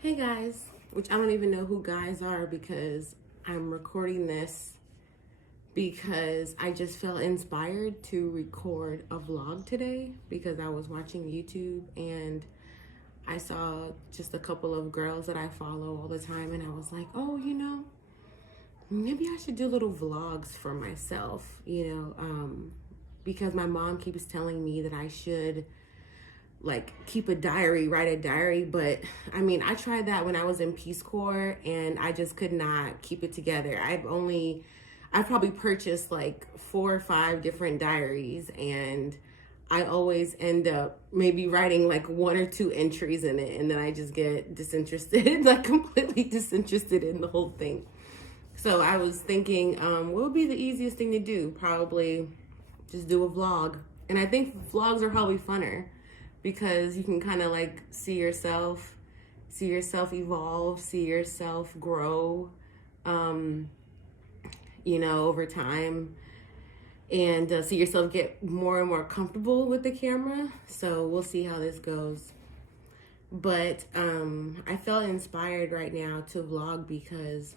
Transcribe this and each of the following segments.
Hey guys, which I don't even know who guys are because I'm recording this because I just felt inspired to record a vlog today because I was watching YouTube and I saw just a couple of girls that I follow all the time and I was like, oh, maybe I should do little vlogs for myself, because my mom keeps telling me that I should like keep a diary, write a diary, but I mean, I tried that when I was in Peace Corps and I just could not keep it together. I've probably purchased like 4 or 5 different diaries and I always end up maybe writing like 1 or 2 entries in it and then I just get disinterested, like completely disinterested in the whole thing. So I was thinking, what would be the easiest thing to do? Probably just do a vlog. And I think vlogs are probably funner because you can kind of like see yourself evolve, see yourself grow, over time, and see yourself get more and more comfortable with the camera. So we'll see how this goes. But I felt inspired right now to vlog because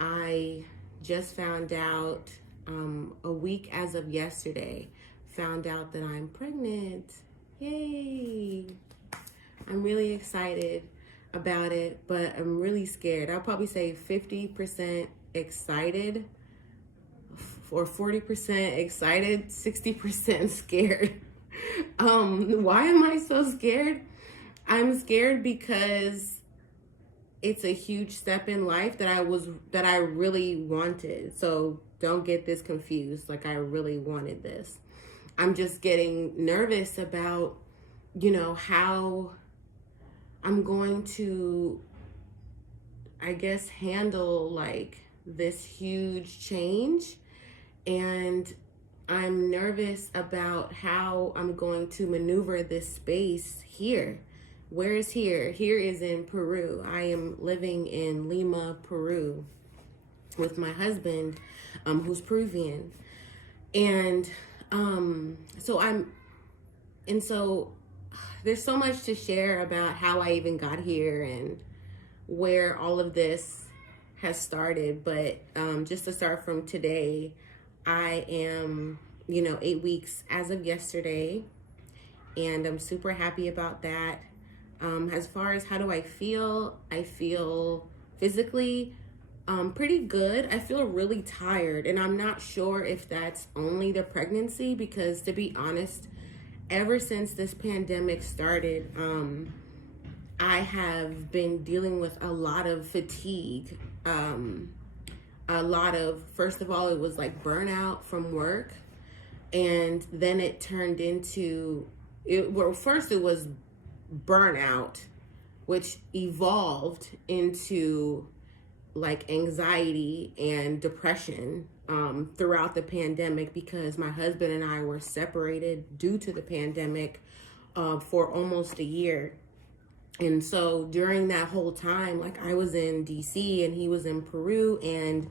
I just found out a week as of yesterday, found out that I'm pregnant. Yay! I'm really excited about it, but I'm really scared. I'll probably say 50% excited or 40% excited, 60% scared. Why am I so scared? I'm scared because it's a huge step in life that I really wanted. So don't get this confused. Like, I really wanted this. I'm just getting nervous about, how I'm going to, I guess, handle like this huge change. And I'm nervous about how I'm going to maneuver this space here. Where is here? Here is in Peru. I am living in Lima, Peru with my husband, who's Peruvian. And so there's so much to share about how I even got here and where all of this has started. But just to start from today, I am, 8 weeks as of yesterday, and I'm super happy about that. As far as how do I feel physically pretty good. I feel really tired, and I'm not sure if that's only the pregnancy because, to be honest, ever since this pandemic started, I have been dealing with a lot of fatigue. First of all, it was like burnout from work, and then it turned into, first it was burnout, which evolved into like anxiety and depression throughout the pandemic because my husband and I were separated due to the pandemic for almost a year. And so during that whole time, like, I was in DC and he was in Peru, and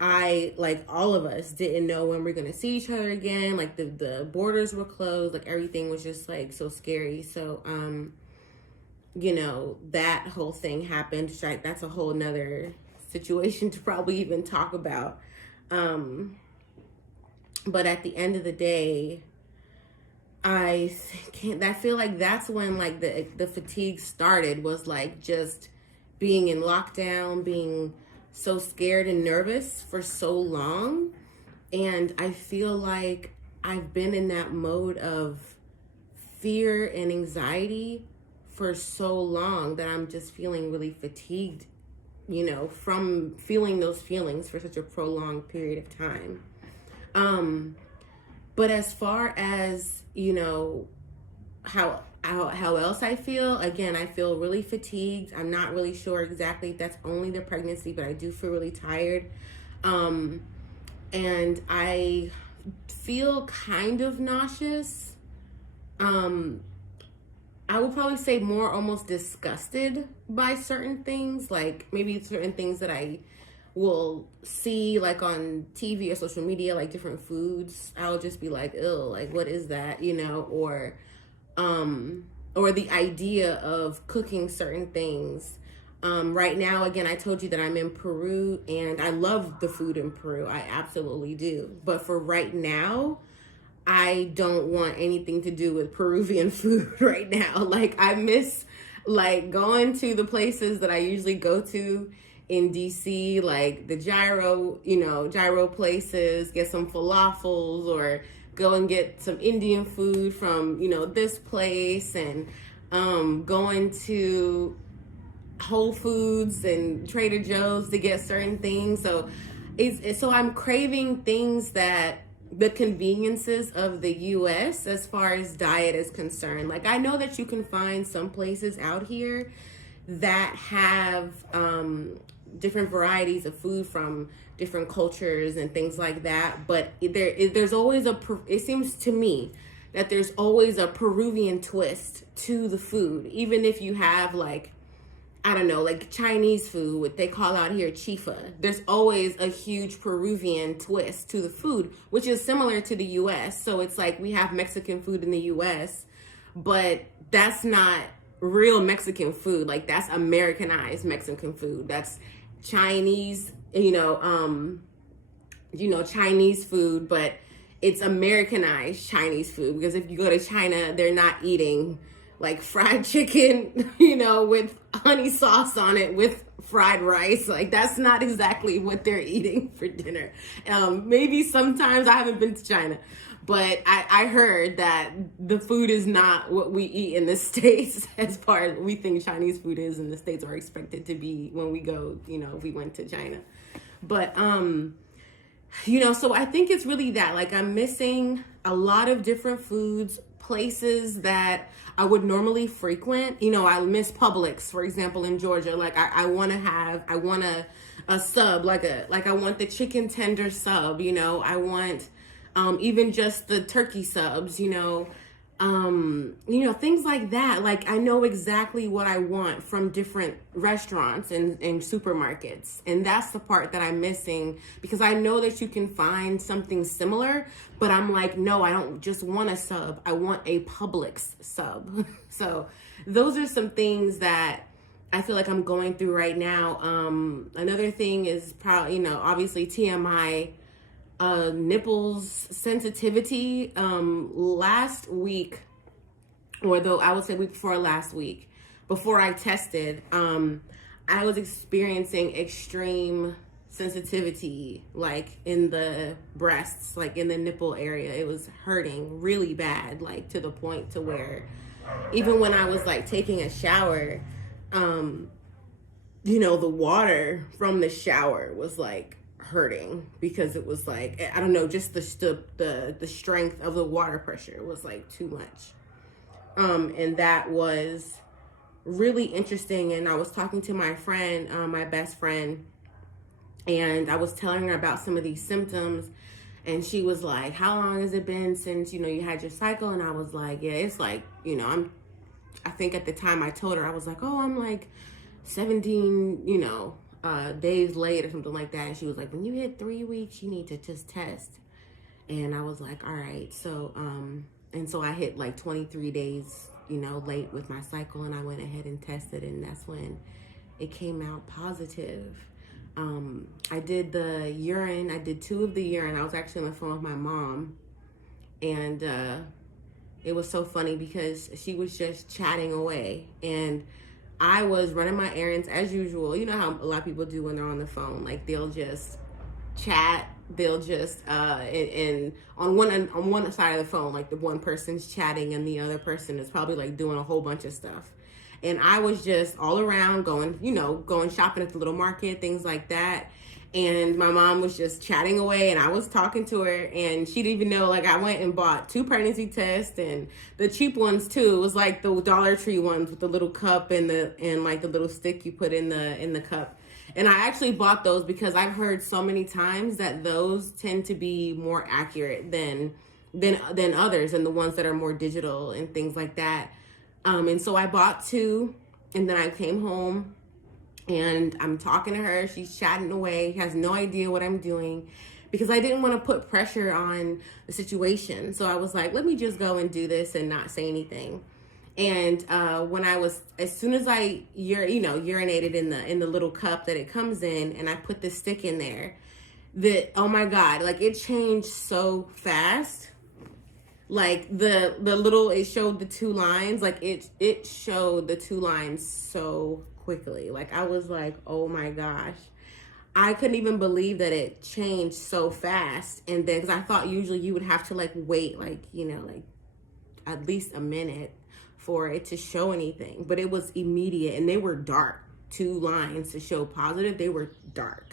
I, like, all of us didn't know when we were going to see each other again. Like, the borders were closed, like everything was just like so scary. So that whole thing happened. Right? That's a whole nother situation to probably even talk about. But at the end of the day, I feel like that's when like the fatigue started, was like just being in lockdown, being so scared and nervous for so long. And I feel like I've been in that mode of fear and anxiety for so long that I'm just feeling really fatigued, from feeling those feelings for such a prolonged period of time. But as far as, how else I feel, again, I feel really fatigued. I'm not really sure exactly if that's only the pregnancy, but I do feel really tired. And I feel kind of nauseous. I would probably say more almost disgusted by certain things, like maybe certain things that I will see like on TV or social media, like different foods. I'll just be like, ew, like what is that, or or the idea of cooking certain things. Right now, again, I told you that I'm in Peru and I love the food in Peru. I absolutely do. But for right now, I don't want anything to do with Peruvian food right now. Like, I miss like going to the places that I usually go to in DC, like the gyro places, get some falafels, or go and get some Indian food from, this place, and going to Whole Foods and Trader Joe's to get certain things. So so I'm craving things that the conveniences of the US as far as diet is concerned. Like, I know that you can find some places out here that have different varieties of food from different cultures and things like that, but there's always it seems to me that there's always a Peruvian twist to the food, even if you have, like, I don't know, like Chinese food, what they call out here chifa. There's always a huge Peruvian twist to the food, which is similar to the US. So it's like we have Mexican food in the US, but that's not real Mexican food. Like, that's Americanized Mexican food. That's Chinese, Chinese food, but it's Americanized Chinese food, because if you go to China, they're not eating like fried chicken, with honey sauce on it with fried rice. Like, that's not exactly what they're eating for dinner. Maybe sometimes, I haven't been to China, but I heard that the food is not what we eat in the States as far as we think Chinese food is in the States, or expected to be when we go, if we went to China. But, so I think it's really that, like, I'm missing a lot of different foods, places that I would normally frequent. I miss Publix, for example, in Georgia. Like, I want a sub, like I want the chicken tender sub, I want even just the turkey subs, things like that. Like, I know exactly what I want from different restaurants and supermarkets. And that's the part that I'm missing, because I know that you can find something similar, but I'm like, no, I don't just want a sub. I want a Publix sub. So those are some things that I feel like I'm going through right now. Another thing is probably, obviously TMI, nipples sensitivity. Last week, or though I would say week before last week, before I tested, I was experiencing extreme sensitivity, like in the breasts, like in the nipple area. It was hurting really bad, like to the point to where even when I was like taking a shower, the water from the shower was like hurting, because it was like, I don't know, just the strength of the water pressure was like too much. And that was really interesting. And I was talking to my friend, my best friend, and I was telling her about some of these symptoms, and she was like, how long has it been since, you had your cycle? And I was like, yeah, it's like, I think at the time I told her, I was like, oh, I'm like 17, days late or something like that. And she was like, when you hit 3 weeks, you need to just test. And I was like, all right. So, and so I hit like 23 days, late with my cycle, and I went ahead and tested, and that's when it came out positive. I did the urine. I did 2 of the urine. I was actually on the phone with my mom, and it was so funny because she was just chatting away, and I was running my errands as usual. You know how a lot of people do when they're on the phone. Like, they'll just chat. They'll just and on one side of the phone, like the one person's chatting and the other person is probably like doing a whole bunch of stuff. And I was just all around going shopping at the little market, things like that. And my mom was just chatting away, and I was talking to her, and she didn't even know, like, I went and bought 2 pregnancy tests, and the cheap ones too. It was like the Dollar Tree ones with the little cup and like the little stick you put in the cup. And I actually bought those because I've heard so many times that those tend to be more accurate than others, and the ones that are more digital and things like that. And so I bought 2, and then I came home, and I'm talking to her. She's chatting away, has no idea what I'm doing, because I didn't want to put pressure on the situation. So I was like, let me just go and do this and not say anything. And when I was, as soon as I urinated in the little cup that it comes in, and I put the stick in there, that, oh my God, like it changed so fast. Like the little, it showed the two lines, like it showed the two lines so quickly. Like I was like, oh my gosh, I couldn't even believe that it changed so fast. And then, because I thought usually you would have to like wait, like, like at least a minute for it to show anything, but it was immediate, and they were dark. Two lines to show positive, they were dark.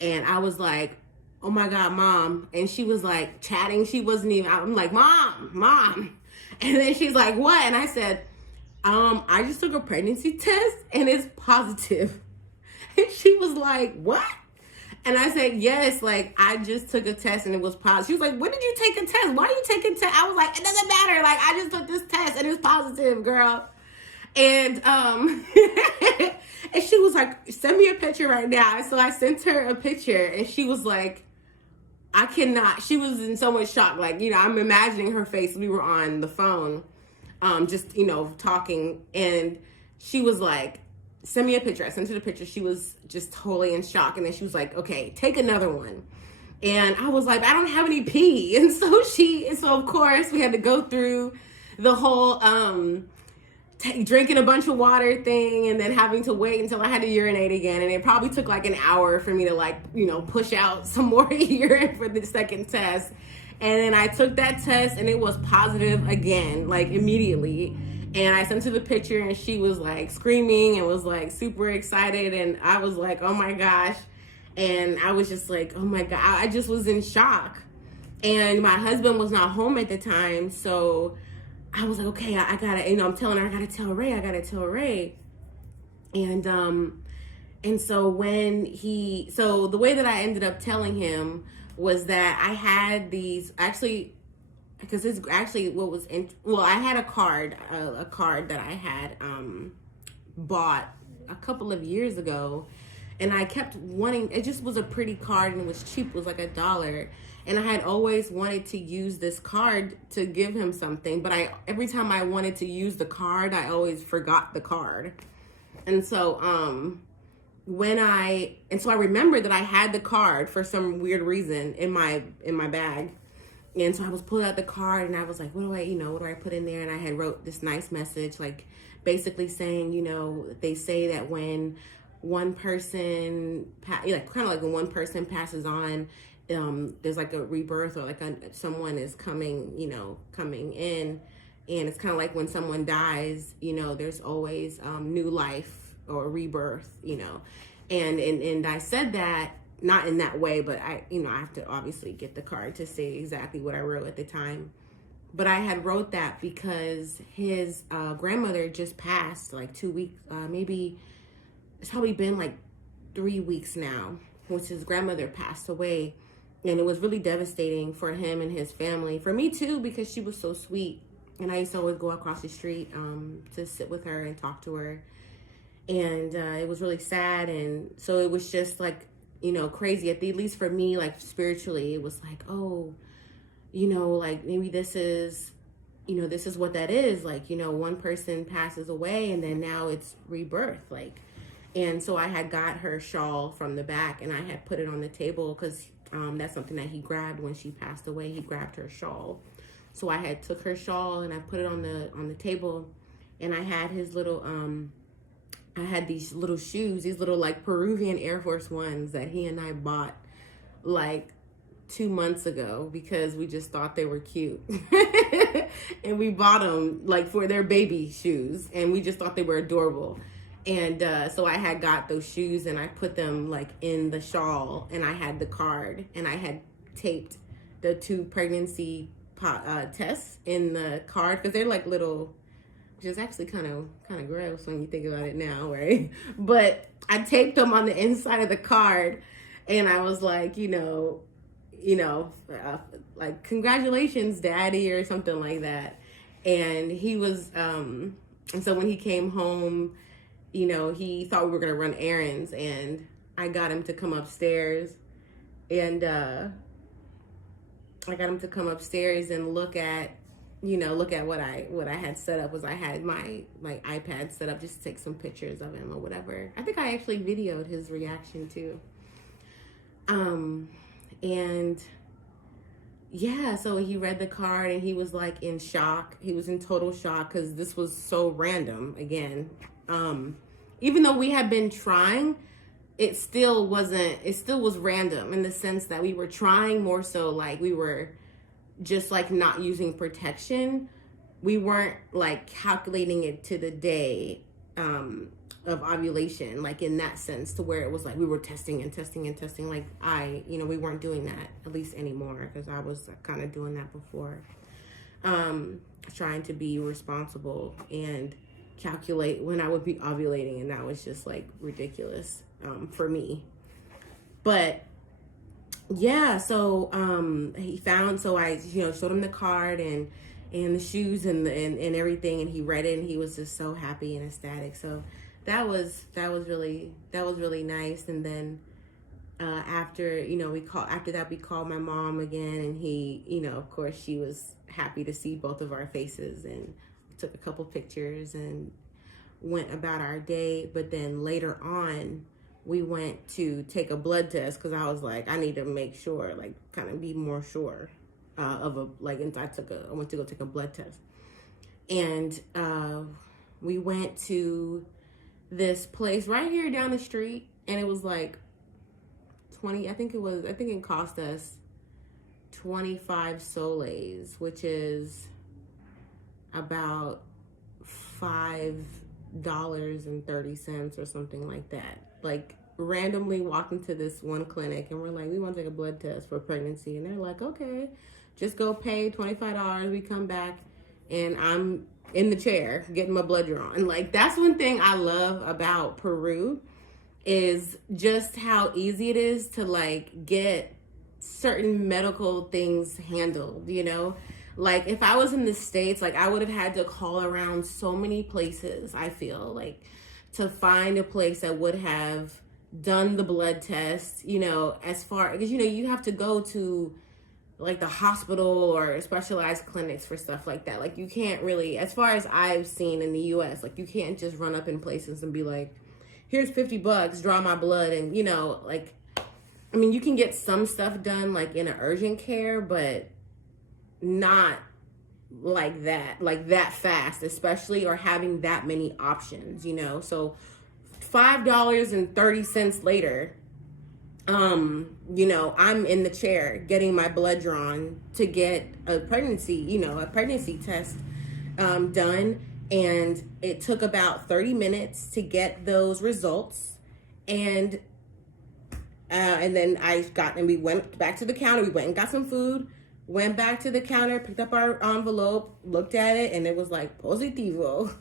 And I was like, oh my God, Mom. And she was like chatting. She wasn't even, I'm like, Mom. And then she's like, what? And I said, I just took a pregnancy test and it's positive. And she was like, what? And I said, yes, like I just took a test and it was positive. She was like, when did you take a test? Why are you taking a test? I was like, it doesn't matter. Like I just took this test and it's positive, girl. And and she was like, send me a picture right now. So I sent her a picture, and she was like, I cannot. She was in so much shock. Like, I'm imagining her face. We were on the phone, just, talking. And she was like, send me a picture. I sent her the picture. She was just totally in shock. And then she was like, okay, take another one. And I was like, I don't have any pee. And so of course we had to go through the whole, drinking a bunch of water thing, and then having to wait until I had to urinate again. And it probably took like an hour for me to like, push out some more urine for the second test. And then I took that test and it was positive again, like immediately. And I sent her the picture, and she was like screaming and was like super excited. And I was like, oh my gosh. And I was just like, oh my God, I just was in shock. And my husband was not home at the time. So I was like, okay, I gotta, I'm telling her, I gotta tell Ray. And so so the way that I ended up telling him was that I had these, actually, because it's actually I had a card that I had bought a couple of years ago, and I kept wanting, it just was a pretty card, and it was cheap, it was like $1. And I had always wanted to use this card to give him something, but every time I wanted to use the card, I always forgot the card. And so I remembered that I had the card for some weird reason in my bag. And so I was pulling out the card, and I was like, what do I put in there? And I had wrote this nice message, like basically saying, they say that when one person, when one person passes on, there's like a rebirth, or like someone is coming in, and it's kind of like when someone dies, there's always new life or rebirth, and I said that not in that way, but I have to obviously get the card to say exactly what I wrote at the time. But I had wrote that because his grandmother just passed like 2 weeks, maybe it's probably been like 3 weeks now, which his grandmother passed away. And it was really devastating for him and his family. For me too, because she was so sweet. And I used to always go across the street to sit with her and talk to her. And it was really sad. And so it was just like, crazy. At least for me, like spiritually, it was like, oh, like maybe this is what that is. Like, one person passes away, and then now it's rebirth. Like, and so I had got her shawl from the back, and I had put it on the table because that's something that he grabbed when she passed away. He grabbed her shawl. So I had took her shawl and I put it on the table, and I had his little, I had these little shoes, these little like Peruvian Air Force Ones that he and I bought like 2 months ago because we just thought they were cute. And we bought them like for their baby shoes, and we just thought they were adorable. And so I had got those shoes, and I put them like in the shawl, and I had the card, and I had taped the 2 pregnancy tests in the card, because they're like little, which is actually kind of gross when you think about it now, right? But I taped them on the inside of the card, and I was like, like, congratulations, Daddy, or something like that. And he was, and so when he came home, he thought we were going to run errands, and I got him to come upstairs, and and look at look at what I had set up. Was I had my iPad set up just to take some pictures of him or whatever. I think I actually videoed his reaction too. And yeah, so he read the card and he was like in shock. He was in total shock because this was so random again. Even though we had been trying, it still was random in the sense that we were trying more so like we were just like not using protection. We weren't like calculating it to the day of ovulation, like in that sense, to where it was like we were testing and testing and testing. Like we weren't doing that at least anymore, because I was kind of doing that before, trying to be responsible and calculate when I would be ovulating, and that was just like ridiculous for me. But yeah, so he found, so I showed him the card and the shoes and everything, and he read it and he was just so happy and ecstatic. So that was really nice. And then after we called my mom again, and he of course she was happy to see both of our faces, and we took a couple pictures and went about our day. But then later on we went to take a blood test, because I was like, I need to make sure, like kind of be more sure and I went to go take a blood test. And we went to this place right here down the street, and it was like I think it cost us 25 soles, which is about $5.30 or something like that. Like randomly walked into this one clinic, and we're like, we want to take a blood test for pregnancy, and they're like, okay, just go pay $25. We come back and I'm in the chair getting my blood drawn. Like, that's one thing I love about Peru, is just how easy it is to like get certain medical things handled, Like, if I was in the States, like I would have had to call around so many places, I feel like, to find a place that would have done the blood test, as far, because, you have to go to like the hospital or specialized clinics for stuff like that. Like, you can't really, as far as I've seen in the US, like you can't just run up in places and be like, here's $50, draw my blood. And, like, I mean, you can get some stuff done like in an urgent care, but not like that fast, especially, or having that many options, So $5.30 later, I'm in the chair getting my blood drawn to get a pregnancy test done. And it took about 30 minutes to get those results. And then we went back to the counter. We went and got some food, went back to the counter, picked up our envelope, looked at it, and it was like positivo.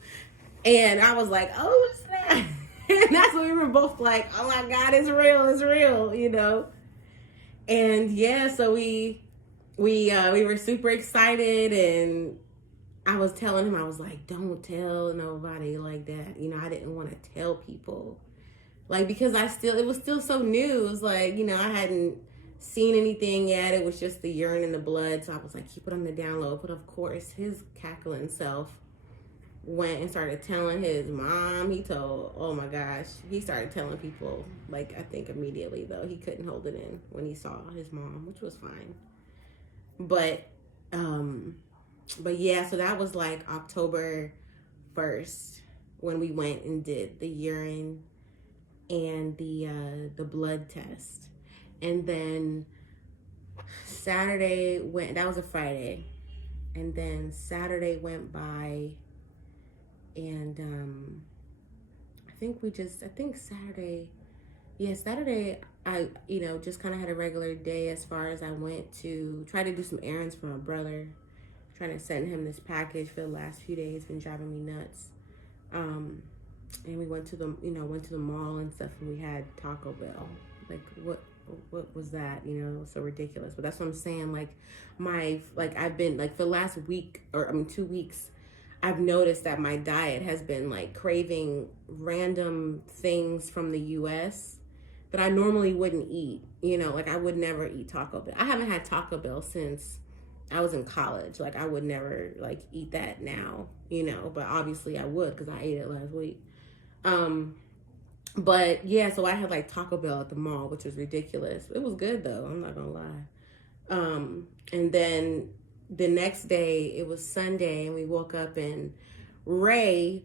And I was like, oh snap. And that's when we were both like, oh my God, it's real, And yeah, so we were super excited, and I was telling him, I was like, don't tell nobody like that. I didn't want to tell people, like, because it was still so new. It was like, I hadn't seen anything yet. It was just the urine and the blood. So I was like, keep it on the down low. But of course, his cackling self went and started telling his mom. Oh my gosh, he started telling people, like, I think immediately, though. He couldn't hold it in when he saw his mom, which was fine. But yeah, so that was like October 1st when we went and did the urine and the blood test. And then Saturday that was a Friday. And then Saturday went by, and Saturday I just kind of had a regular day, as far as I went to try to do some errands for my brother, trying to send him this package for the last few days. Been driving me nuts. And we went to the mall and stuff, and we had Taco Bell. Like, what was that? It was so ridiculous. But that's what I'm saying. Like, I've been, like, for the last 2 weeks, I've noticed that my diet has been like craving random things from the US that I normally wouldn't eat. Like, I would never eat Taco Bell. I haven't had Taco Bell since I was in college. Like, I would never like eat that now, you know, but obviously I would because I ate it last week. But yeah, so I had like Taco Bell at the mall, which was ridiculous. It was good though, I'm not gonna lie. And then the next day, it was Sunday, and we woke up, and Ray,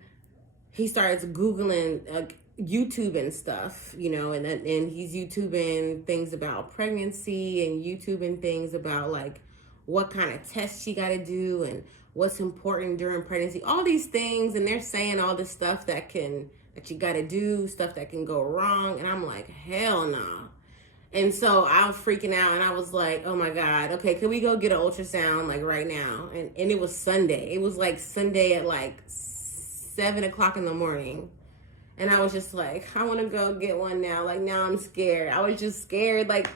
he starts Googling YouTube and stuff, you know, and he's YouTubing things about pregnancy and YouTubing things about like what kind of tests you got to do and what's important during pregnancy, all these things. And they're saying all this stuff that you got to do, stuff that can go wrong. And I'm like, hell no. Nah. And so I was freaking out, and I was like, oh my God, okay, can we go get an ultrasound like right now? And it was Sunday. It was like Sunday at like 7 o'clock in the morning. And I was just like, I want to go get one now. Like, now I'm scared. I was just scared. Like,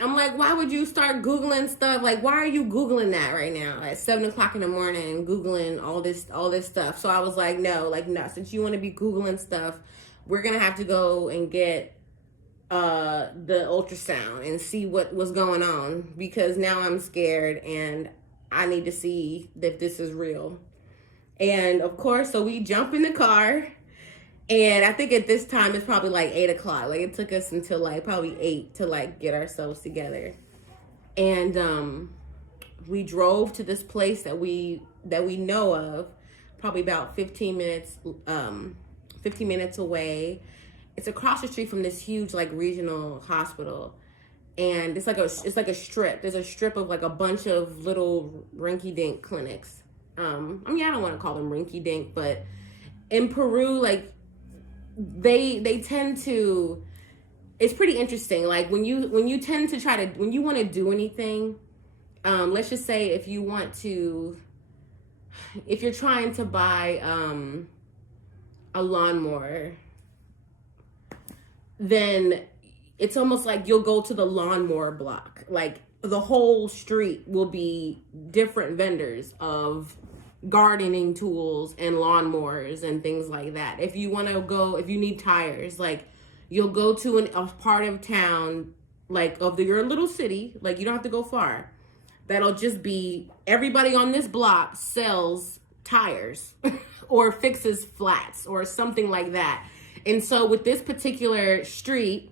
I'm like, why would you start Googling stuff? Like, why are you Googling that right now at 7 o'clock in the morning, Googling all this stuff? So I was like, no, since you want to be Googling stuff, we're going to have to go and get the ultrasound and see what was going on, because now I'm scared and I need to see if this is real. And of course, so we jump in the car, and I think at this time it's probably like 8 o'clock. Like, it took us until like probably 8 to like get ourselves together. And we drove to this place that we know of, probably about 15 minutes away. It's across the street from this huge like regional hospital, and it's like a strip. There's a strip of like a bunch of little rinky-dink clinics. I mean, I don't want to call them rinky-dink, but in Peru, like they tend to. It's pretty interesting. Like when you tend to when you want to do anything, let's just say if you're trying to buy a lawnmower, then it's almost like you'll go to the lawnmower block. Like, the whole street will be different vendors of gardening tools and lawnmowers and things like that. If you need tires, like, you'll go to a part of town, like, of your little city, like, you don't have to go far. That'll just be, everybody on this block sells tires or fixes flats or something like that. And so with this particular street,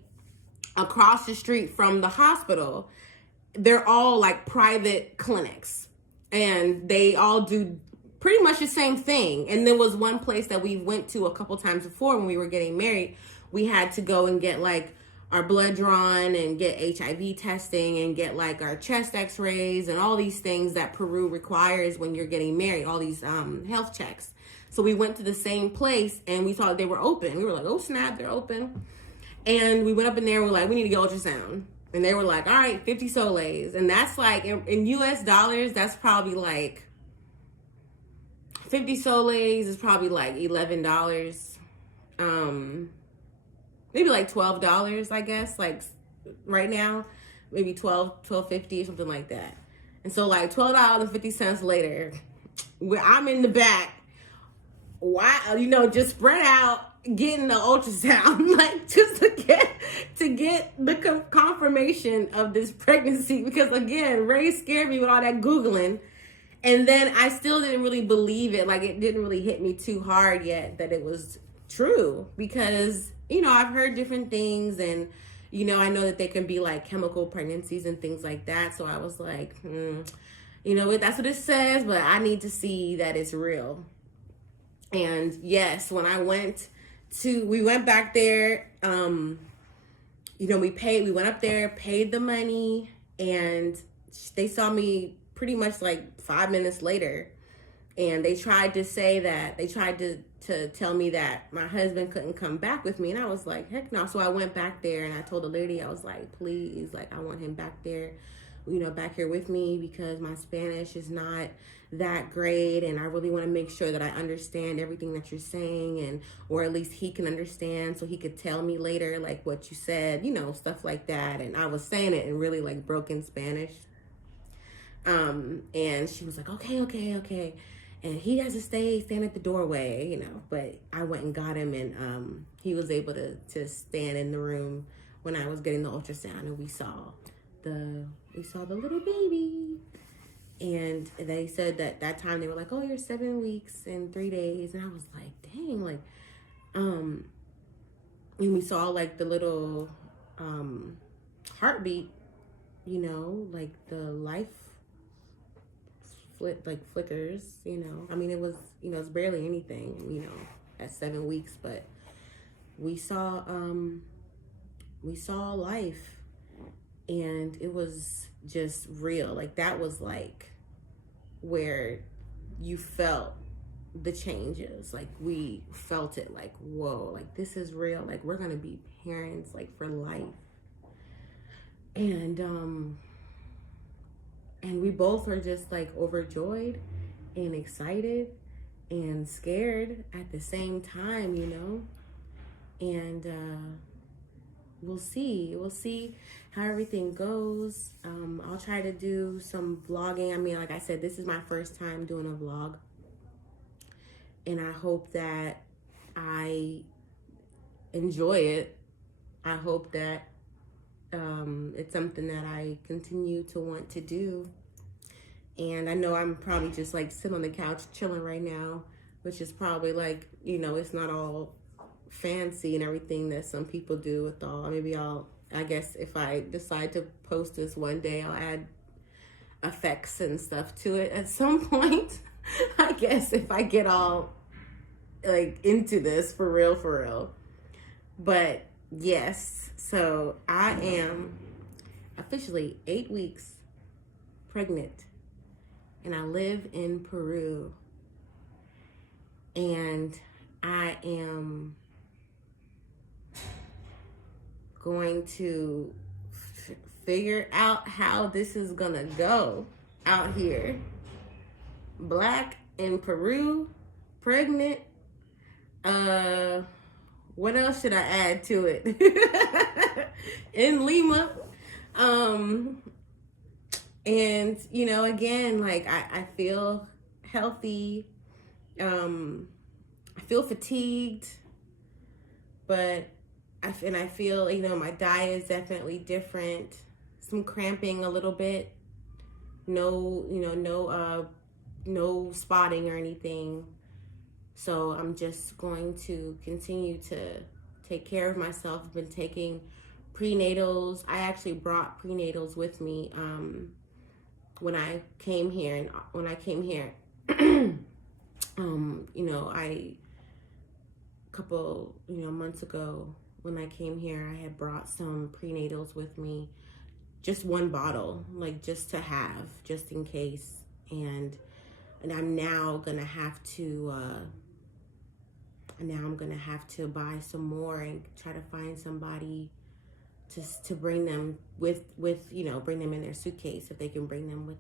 across the street from the hospital, they're all like private clinics, and they all do pretty much the same thing. And there was one place that we went to a couple times before when we were getting married. We had to go and get like our blood drawn and get HIV testing and get like our chest x-rays and all these things that Peru requires when you're getting married, all these health checks. So we went to the same place, and we thought they were open. We were like, oh snap, they're open. And we went up in there and we're like, we need to get ultrasound. And they were like, all right, 50 soles. And that's like, in US dollars, that's probably like, 50 soles is probably like $11. Maybe like $12, I guess. Like right now, maybe $12.50 or something like that. And so like $12.50 later, I'm in the back. Why, just spread out, getting the ultrasound, like, just to get the confirmation of this pregnancy, because again, Ray scared me with all that Googling, and then I still didn't really believe it. Like, it didn't really hit me too hard yet that it was true, because I've heard different things, and I know that they can be like chemical pregnancies and things like that. So I was like, that's what it says, but I need to see that it's real. And yes, when we went back there, we went up there, paid the money, and they saw me pretty much like 5 minutes later. And they tried to tell me that my husband couldn't come back with me. And I was like, heck no. So I went back there, and I told the lady, I was like, please, like, I want him back there, back here with me, because my Spanish is not that great, and I really want to make sure that I understand everything that you're saying, or at least he can understand, so he could tell me later like what you said, stuff like that. And I was saying it in really like broken Spanish. And she was like, okay, and he has to stand at the doorway, but I went and got him, and he was able to stand in the room when I was getting the ultrasound, and we saw the little baby. And they said that time they were like, oh, you're 7 weeks and 3 days. And I was like, dang, like, and we saw like the little heartbeat, like the life flickers, I mean, it was, it's barely anything, at 7 weeks, but we saw life, and it was just real. Like, that was like where you felt the changes. Like, we felt it, like, whoa, like, this is real. Like, we're gonna be parents, like, for life. And we both were just like overjoyed and excited and scared at the same time, and we'll see how everything goes. I'll try to do some vlogging. I mean, like I said, this is my first time doing a vlog, and I hope that I enjoy it. I hope that it's something that I continue to want to do. And I know I'm probably just like sitting on the couch chilling right now, which is probably like, it's not all fancy and everything that some people do with all. I guess if I decide to post this one day, I'll add effects and stuff to it at some point. I guess if I get all like into this for real. But yes, so I am officially 8 weeks pregnant, and I live in Peru, and I am going to figure out how this is gonna go out here. Black in Peru, pregnant. What else should I add to it? In Lima. And, again, like, I feel healthy. I feel fatigued, but I feel, my diet is definitely different. Some cramping a little bit. No spotting or anything. So I'm just going to continue to take care of myself. I've been taking prenatals. I actually brought prenatals with me when I came here. And when I came here, a couple, months ago, when I came here, I had brought some prenatals with me. Just one bottle, like, just to have, just in case. And I'm now gonna have to buy some more and try to find somebody to bring them with bring them in their suitcase, if they can bring them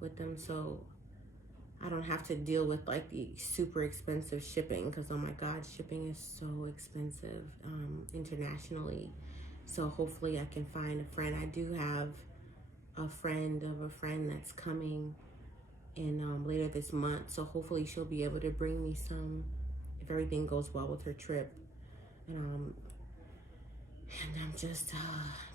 with them, so I don't have to deal with like the super expensive shipping, because oh my god, shipping is so expensive internationally. So hopefully I can find a friend. I do have a friend of a friend that's coming in later this month, so hopefully she'll be able to bring me some if everything goes well with her trip. And I'm just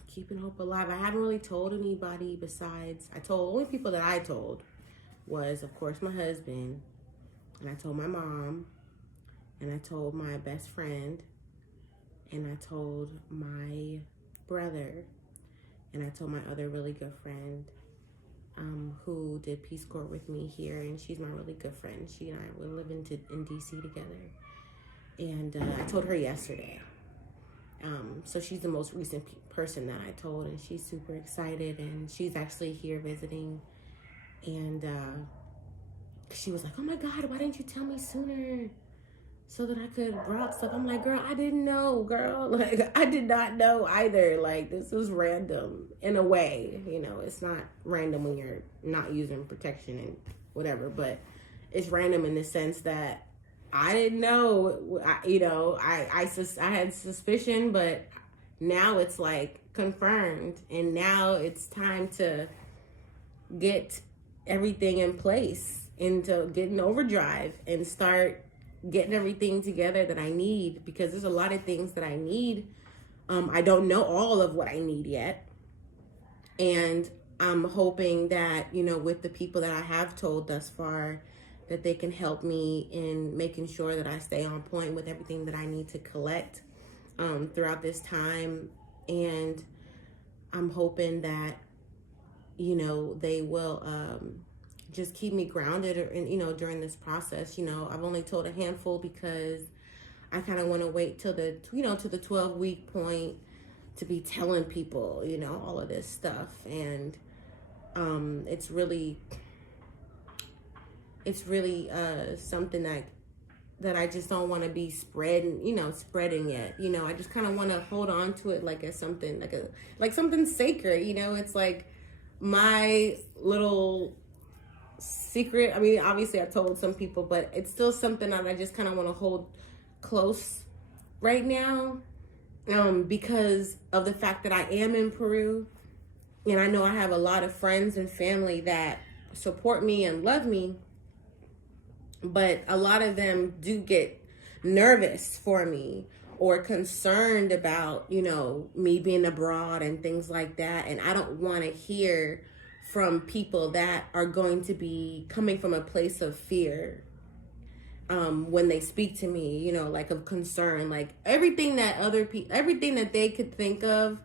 keeping hope alive. I haven't really told anybody besides, only people that I told was, of course, my husband, and I told my mom, and I told my best friend, and I told my brother, and I told my other really good friend who did Peace Corps with me here, and she's my really good friend. She and I were living in DC together, and I told her yesterday. So she's the most recent person that I told, and she's super excited, and she's actually here visiting. And she was like, oh my god, why didn't you tell me sooner so that I could rock stuff? I'm like, girl, I didn't know, girl. Like, I did not know either. Like, this was random in a way. It's not random when you're not using protection and whatever, but it's random in the sense that I didn't know. I had suspicion, but now it's like confirmed, and now it's time to get everything in place, into getting overdrive and start getting everything together that I need, because there's a lot of things that I need. I don't know all of what I need yet, and I'm hoping that, with the people that I have told thus far, that they can help me in making sure that I stay on point with everything that I need to collect throughout this time. And I'm hoping that, they will just keep me grounded, during this process. I've only told a handful because I kind of want to wait till to the 12-week point to be telling people, all of this stuff. And it's really something that I just don't want to be spreading it. I just kind of want to hold on to it like as something like something sacred. It's like my little secret. I mean, obviously I told some people, but it's still something that I just kind of want to hold close right now, because of the fact that I am in Peru, and I know I have a lot of friends and family that support me and love me, but a lot of them do get nervous for me or concerned about, me being abroad and things like that. And I don't want to hear from people that are going to be coming from a place of fear when they speak to me, like of concern. Like everything that everything that they could think of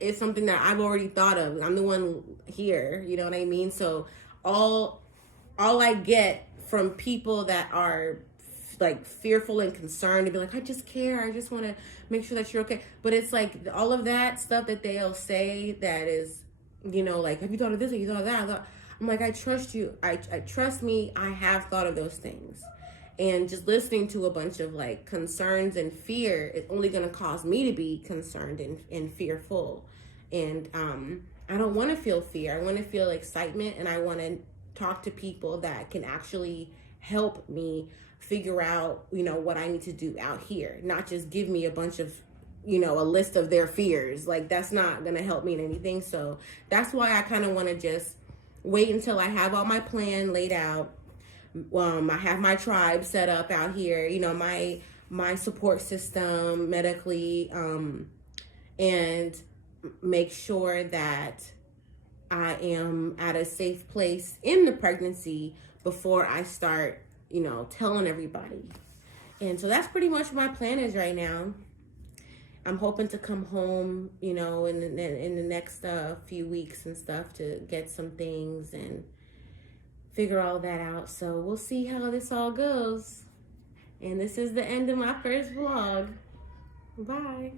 is something that I've already thought of. I'm the one here, you know what I mean? So all I get from people that are like fearful and concerned to be like, I just care, I just want to make sure that you're okay. But it's like all of that stuff that they'll say that is, like, have you thought of this? Have you thought of that? I'm like, I trust you. I trust me. I have thought of those things. And just listening to a bunch of like concerns and fear is only going to cause me to be concerned and fearful. And I don't want to feel fear. I want to feel excitement, and I want to talk to people that can actually help me figure out, what I need to do out here. Not just give me a bunch of, a list of their fears. Like that's not going to help me in anything. So that's why I kind of want to just wait until I have all my plan laid out. I have my tribe set up out here, my support system medically, and make sure that I am at a safe place in the pregnancy before I start, telling everybody. And so that's pretty much what my plan is right now. I'm hoping to come home, in the next few weeks and stuff to get some things and figure all that out. So we'll see how this all goes. And this is the end of my first vlog. Bye.